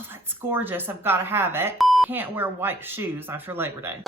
oh, that's gorgeous, I've got to have it. Can't wear white shoes after Labor Day.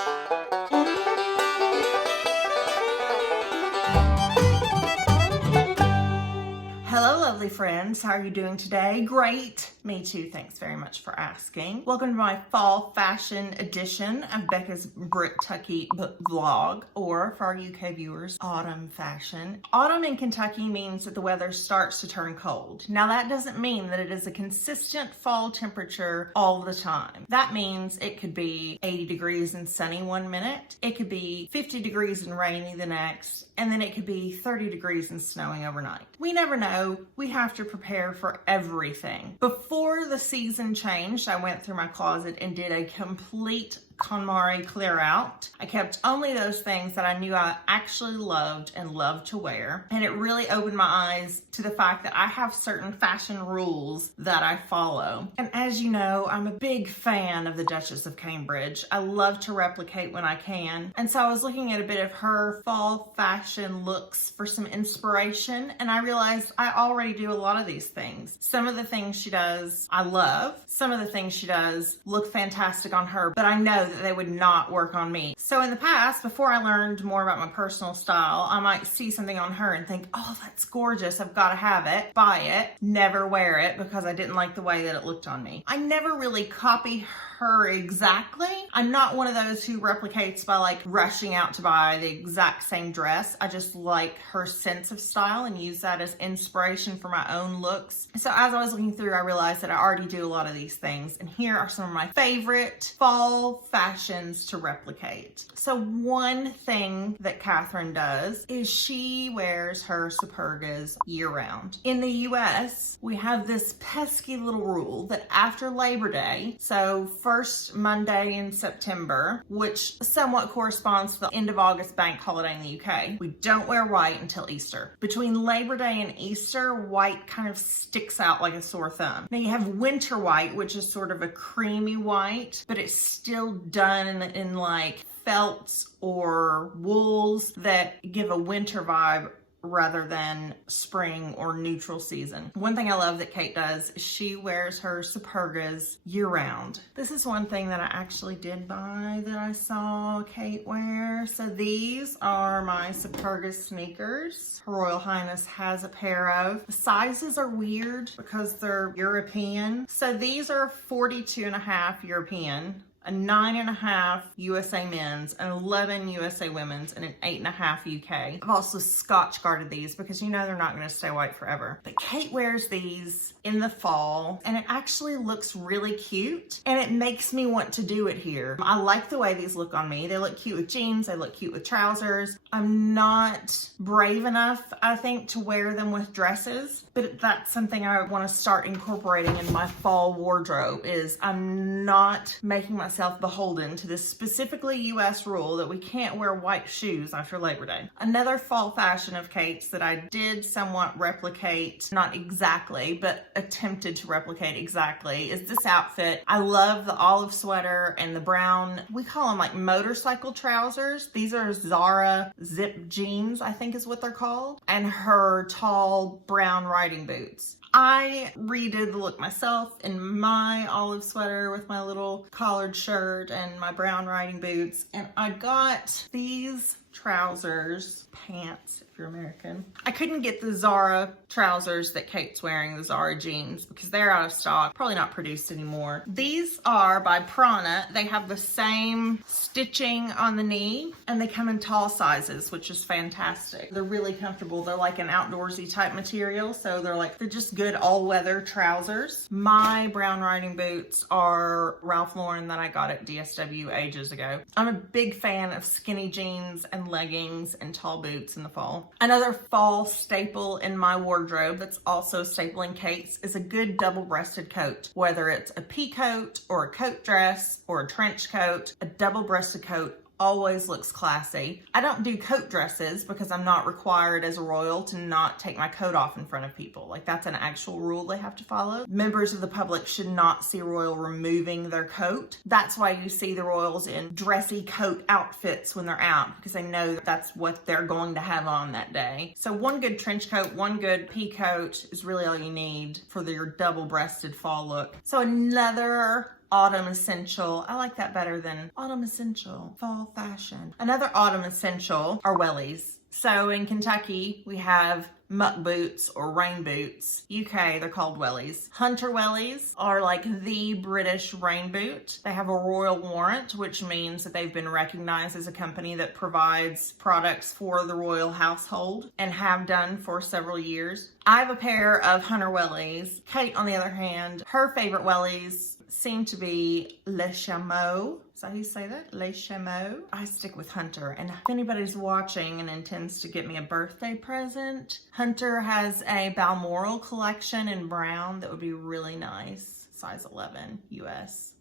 Hello, lovely friends. How are you doing today? Great. Me too. Thanks very much for asking. Welcome to my fall fashion edition of Becca's Brit-Tucky vlog, or for our UK viewers, autumn fashion. Autumn in Kentucky means that the weather starts to turn cold. Now that doesn't mean that it is a consistent fall temperature all the time. That means it could be 80 degrees and sunny one minute, it could be 50 degrees and rainy the next, and then it could be 30 degrees and snowing overnight. We never know. We have to prepare for everything. Before the season changed, I went through my closet and did a complete KonMari clear out. I kept only those things that I knew I actually loved and loved to wear. And it really opened my eyes to the fact that I have certain fashion rules that I follow. And as you know, I'm a big fan of the Duchess of Cambridge. I love to replicate when I can. And so I was looking at a bit of her fall fashion looks for some inspiration. And I realized I already do a lot of these things. Some of the things she does, I love. Some of the things she does look fantastic on her, but I know that they would not work on me. So in the past, before I learned more about my personal style, I might see something on her and think, oh, that's gorgeous, I've got to have it, buy it, never wear it because I didn't like the way that it looked on me. I never really copy her exactly. I'm not one of those who replicates by like rushing out to buy the exact same dress. I just like her sense of style and use that as inspiration for my own looks. So as I was looking through, I realized that I already do a lot of these things. And here are some of my favorite fall fashions to replicate. So one thing that Catherine does is she wears her Supergas year round. In the US, we have this pesky little rule that after Labor Day, so first Monday in September, which somewhat corresponds to the end of August bank holiday in the UK, we don't wear white until Easter. Between Labor Day and Easter, white kind of sticks out like a sore thumb. Now you have winter white, which is sort of a creamy white, but it's still done in like felts or wools that give a winter vibe rather than spring or neutral season. One thing I love that Kate does is she wears her Supergas year round. This is one thing that I actually did buy that I saw Kate wear. So these are my Supergas sneakers. Her Royal Highness has a pair of. The sizes are weird because they're European. So these are 42.5 European, a 9.5 USA men's, an 11 USA women's, and an 8.5 UK. I've also Scotch guarded these because you know they're not going to stay white forever. But Kate wears these in the fall and it actually looks really cute and it makes me want to do it here. I like the way these look on me. They look cute with jeans, they look cute with trousers. I'm not brave enough, I think, to wear them with dresses, but that's something I want to start incorporating in my fall wardrobe. Is I'm not making myself beholden to this specifically US rule that we can't wear white shoes after Labor Day. Another fall fashion of Kate's that I did somewhat replicate, not exactly, but attempted to replicate exactly, is this outfit. I love the olive sweater and the brown, we call them like motorcycle trousers. These are Zara zip jeans, I think is what they're called, and her tall brown riding boots. I redid the look myself in my olive sweater with my little collared shirt and my brown riding boots, and I got these trousers, pants if you're American. I couldn't get the Zara trousers that Kate's wearing, the Zara jeans, because they're out of stock, probably not produced anymore. These are by Prana. They have the same stitching on the knee and they come in tall sizes, which is fantastic. They're really comfortable. They're like an outdoorsy type material, so they're just good all-weather trousers. My brown riding boots are Ralph Lauren that I got at DSW ages ago. I'm a big fan of skinny jeans and leggings and tall boots in the fall. Another fall staple in my wardrobe that's also a staple in Kate's is a good double-breasted coat. Whether it's a pea coat or a coat dress or a trench coat, a double-breasted coat always looks classy. I don't do coat dresses because I'm not required as a royal to not take my coat off in front of people. Like, that's an actual rule they have to follow. Members of the public should not see a royal removing their coat. That's why you see the royals in dressy coat outfits when they're out, because they know that that's what they're going to have on that day. So one good trench coat, one good pea coat is really all you need for your double-breasted fall look. So another autumn essential. I like that better than autumn essential, fall fashion. Another autumn essential are wellies. So in Kentucky, we have muck boots or rain boots. UK, they're called wellies. Hunter wellies are like the British rain boot. They have a royal warrant, which means that they've been recognized as a company that provides products for the royal household and have done for several years. I have a pair of Hunter wellies. Kate, on the other hand, her favorite wellies seem to be Le Chameau. Is that how you say that? Le Chameau? I stick with Hunter. And if anybody's watching and intends to get me a birthday present, Hunter has a Balmoral collection in brown that would be really nice. Size 11 US.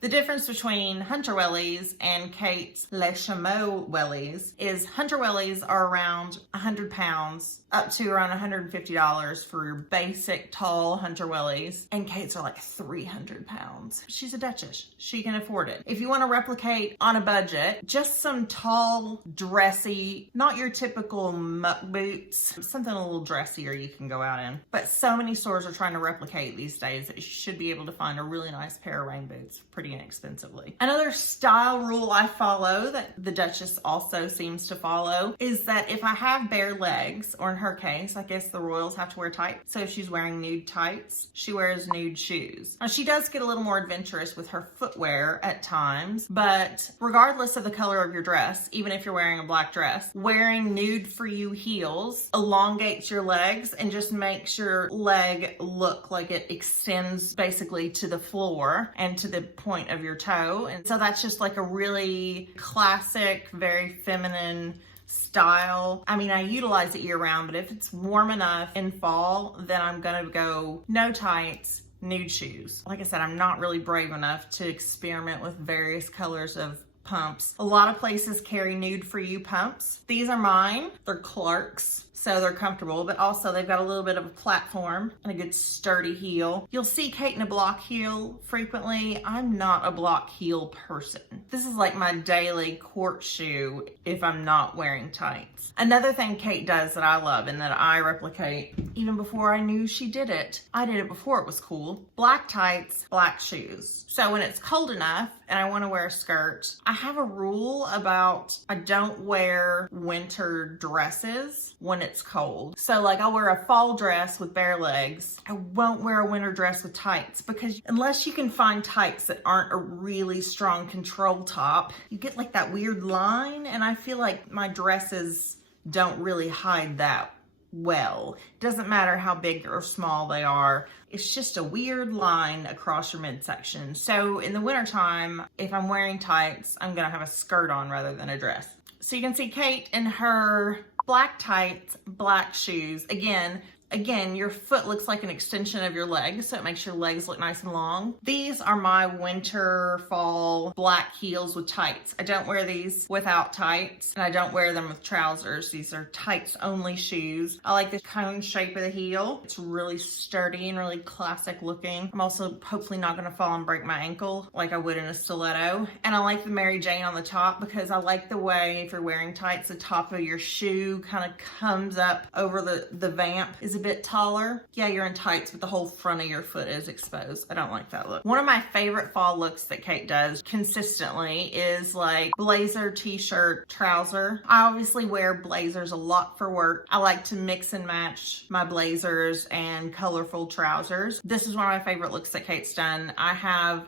The difference between Hunter wellies and Kate's Le Chameau wellies is Hunter wellies are around 100 pounds up to around $150 for your basic tall Hunter wellies, and Kate's are like 300 pounds. She's a duchess. She can afford it. If you want to replicate on a budget, just some tall, dressy, not your typical muck boots, something a little dressier you can go out in. But so many stores are trying to replicate these days that you should be able to find a really nice pair of rain boots pretty inexpensively. Another style rule I follow that the Duchess also seems to follow is that if I have bare legs, or in her case, I guess the royals have to wear tights. So if she's wearing nude tights, she wears nude shoes. Now she does get a little more adventurous with her footwear at times, but regardless of the color of your dress, even if you're wearing a black dress, wearing nude for you heels elongates your legs and just makes your leg look like it extends basically to the floor and to the point of your toe. And so that's just like a really classic, very feminine style. I mean, I utilize it year round, but if it's warm enough in fall, then I'm gonna go no tights, nude shoes. Like I said, I'm not really brave enough to experiment with various colors of pumps. A lot of places carry nude for you pumps. These are mine. They're Clark's, so they're comfortable, but also they've got a little bit of a platform and a good sturdy heel. You'll see Kate in a block heel frequently. I'm not a block heel person. This is like my daily court shoe if I'm not wearing tights. Another thing Kate does that I love and that I replicate even before I knew she did it. I did it before it was cool. Black tights, black shoes. So when it's cold enough and I want to wear a skirt, I have a rule about I don't wear winter dresses when it's cold. So like I'll wear a fall dress with bare legs. I won't wear a winter dress with tights because unless you can find tights that aren't a really strong control top, you get like that weird line, and I feel like my dresses don't really hide that well. It doesn't matter how big or small they are. It's just a weird line across your midsection. So in the wintertime, if I'm wearing tights, I'm gonna have a skirt on rather than a dress. So you can see Kate in her black tights, black shoes. Again, your foot looks like an extension of your leg, so it makes your legs look nice and long. These are my winter, fall, black heels with tights. I don't wear these without tights, and I don't wear them with trousers. These are tights only shoes. I like the cone shape of the heel. It's really sturdy and really classic looking. I'm also hopefully not gonna fall and break my ankle like I would in a stiletto. And I like the Mary Jane on the top because I like the way, if you're wearing tights, the top of your shoe kind of comes up over the vamp. Is a bit taller. Yeah, you're in tights, but the whole front of your foot is exposed. I don't like that look. One of my favorite fall looks that Kate does consistently is like blazer, t-shirt, trouser. I obviously wear blazers a lot for work. I like to mix and match my blazers and colorful trousers. This is one of my favorite looks that Kate's done. I have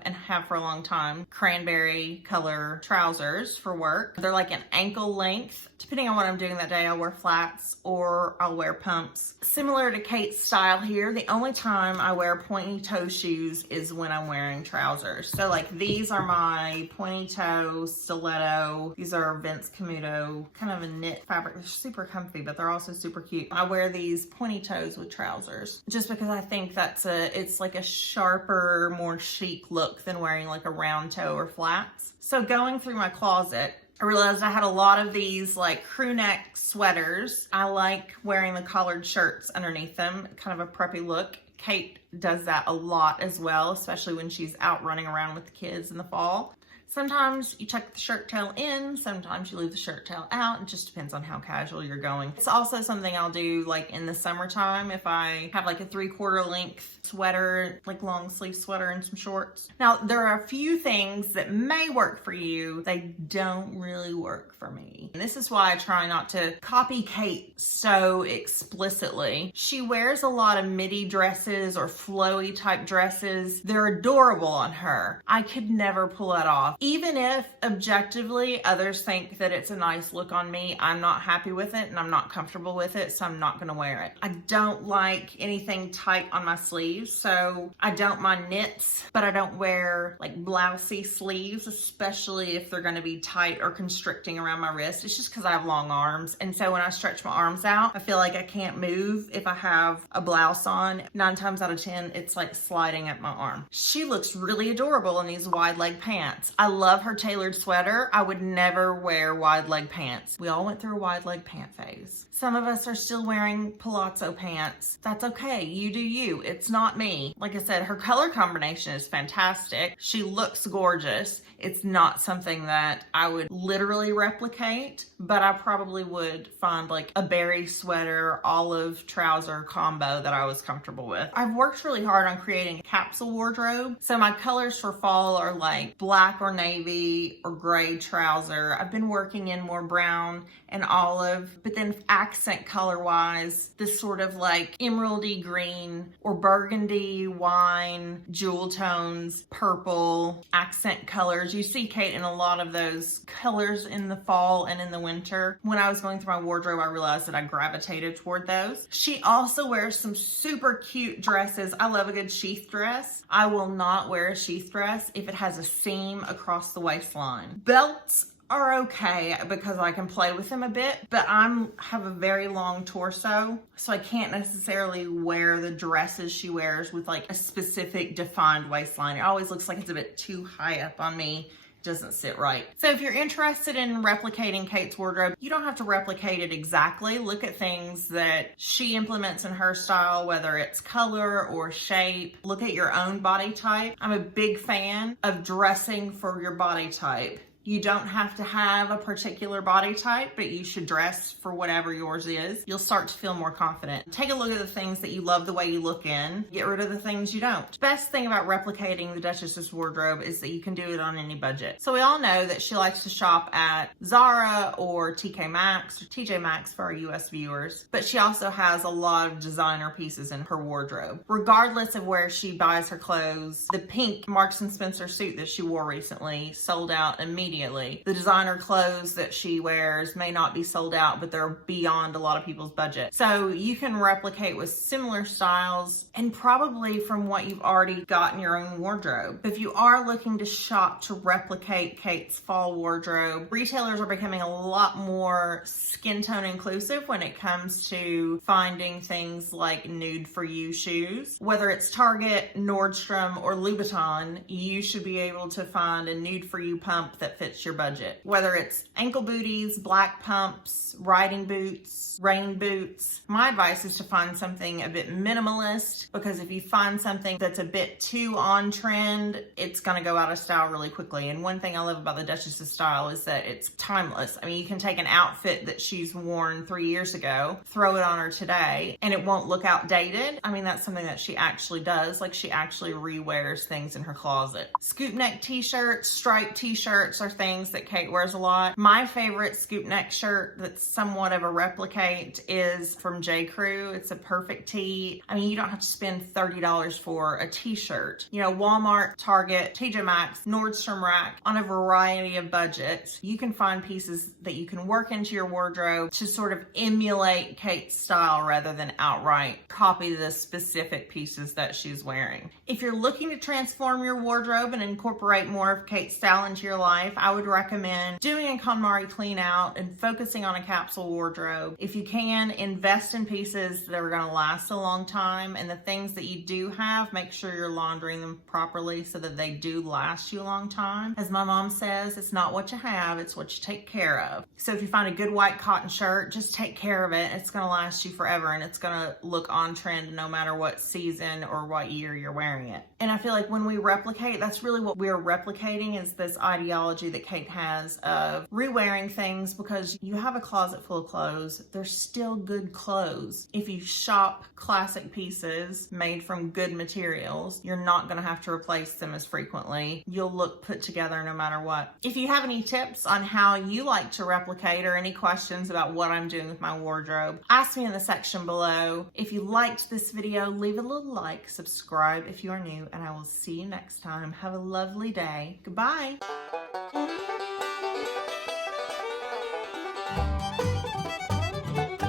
for a long time cranberry color trousers for work. They're like an ankle length. Depending on what I'm doing that day, I'll wear flats or I'll wear pumps. Similar similar to Kate's style here. The only time I wear pointy toe shoes is when I'm wearing trousers. So like these are my pointy toe stiletto. These are Vince Camuto, kind of a knit fabric. They're super comfy, but they're also super cute. I wear these pointy toes with trousers just because I think it's like a sharper, more chic look than wearing like a round toe or flats. So going through my closet, I realized I had a lot of these like crew neck sweaters. I like wearing the collared shirts underneath them, kind of a preppy look. Kate does that a lot as well, especially when she's out running around with the kids in the fall. Sometimes you tuck the shirt tail in, sometimes you leave the shirt tail out. It just depends on how casual you're going. It's also something I'll do like in the summertime if I have like a 3/4 length sweater, like long sleeve sweater and some shorts. Now, there are a few things that may work for you. They don't really work for me. And this is why I try not to copy Kate so explicitly. She wears a lot of midi dresses or flowy type dresses. They're adorable on her. I could never pull that off. Even if objectively others think that it's a nice look on me, I'm not happy with it and I'm not comfortable with it, so I'm not gonna wear it. I don't like anything tight on my sleeves, so I don't mind knits, but I don't wear like blousey sleeves, especially if they're gonna be tight or constricting around my wrist. It's just because I have long arms, and so when I stretch my arms out, I feel like I can't move if I have a blouse on. 9 times out of 10, it's like sliding up my arm. She looks really adorable in these wide leg pants. I love her tailored sweater. I would never wear wide leg pants. We all went through a wide leg pant phase. Some of us are still wearing palazzo pants. That's okay. You do you. It's not me. Like I said, her color combination is fantastic. She looks gorgeous. It's not something that I would literally replicate, but I probably would find like a berry sweater, olive trouser combo that I was comfortable with. I've worked really hard on creating a capsule wardrobe. So my colors for fall are like black or navy or gray trouser. I've been working in more brown and olive, but then accent color wise, this sort of like emeraldy green or burgundy wine, jewel tones, purple, accent colors. You see Kate in a lot of those colors in the fall and in the winter. When I was going through my wardrobe, I realized that I gravitated toward those. She also wears some super cute dresses. I love a good sheath dress. I will not wear a sheath dress if it has a seam across the waistline. Belts are okay because I can play with them a bit, but I have a very long torso, so I can't necessarily wear the dresses she wears with like a specific defined waistline. It always looks like it's a bit too high up on me. It doesn't sit right. So if you're interested in replicating Kate's wardrobe, you don't have to replicate it exactly. Look at things that she implements in her style, whether it's color or shape. Look at your own body type. I'm a big fan of dressing for your body type. You don't have to have a particular body type, but you should dress for whatever yours is. You'll start to feel more confident. Take a look at the things that you love the way you look in. Get rid of the things you don't. Best thing about replicating the Duchess's wardrobe is that you can do it on any budget. So we all know that she likes to shop at Zara or TK Maxx or TJ Maxx for our US viewers, but she also has a lot of designer pieces in her wardrobe. Regardless of where she buys her clothes, the pink Marks & Spencer suit that she wore recently sold out immediately. The designer clothes that she wears may not be sold out, but they're beyond a lot of people's budget. So you can replicate with similar styles and probably from what you've already got in your own wardrobe. If you are looking to shop to replicate Kate's fall wardrobe, retailers are becoming a lot more skin tone inclusive when it comes to finding things like nude for you shoes. Whether it's Target, Nordstrom, or Louboutin, you should be able to find a nude for you pump that fits your budget. Whether it's ankle booties, black pumps, riding boots, rain boots, my advice is to find something a bit minimalist, because if you find something that's a bit too on trend, it's gonna go out of style really quickly. And one thing I love about the Duchess's style is that it's timeless. I mean, you can take an outfit that she's worn 3 years ago, throw it on her today, and it won't look outdated. I mean, that's something that she actually does. Like, she actually rewears things in her closet. Scoop neck t-shirts, striped t-shirts are things that Kate wears a lot. My favorite scoop neck shirt that's somewhat of a Replikate is from J. Crew. It's a perfect tee. I mean, you don't have to spend $30 for a t-shirt. You know, Walmart, Target, TJ Maxx, Nordstrom Rack, on a variety of budgets, you can find pieces that you can work into your wardrobe to sort of emulate Kate's style rather than outright copy the specific pieces that she's wearing. If you're looking to transform your wardrobe and incorporate more of Kate's style into your life, I would recommend doing a KonMari clean out and focusing on a capsule wardrobe. If you can, invest in pieces that are going to last a long time, and the things that you do have, make sure you're laundering them properly so that they do last you a long time. As my mom says, it's not what you have, it's what you take care of. So if you find a good white cotton shirt, just take care of it. It's going to last you forever, and it's going to look on trend no matter what season or what year you're wearing it. And I feel like when we replicate, that's really what we're replicating, is this ideology that Kate has of re-wearing things, because you have a closet full of clothes. They're still good clothes. If you shop classic pieces made from good materials, you're not going to have to replace them as frequently. You'll look put together no matter what. If you have any tips on how you like to replicate or any questions about what I'm doing with my wardrobe, ask me in the section below. If you liked this video, leave a little like, subscribe if you are new, and I will see you next time. Have a lovely day. Goodbye.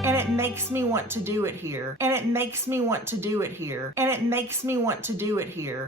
And it makes me want to do it here. And it makes me want to do it here. And it makes me want to do it here.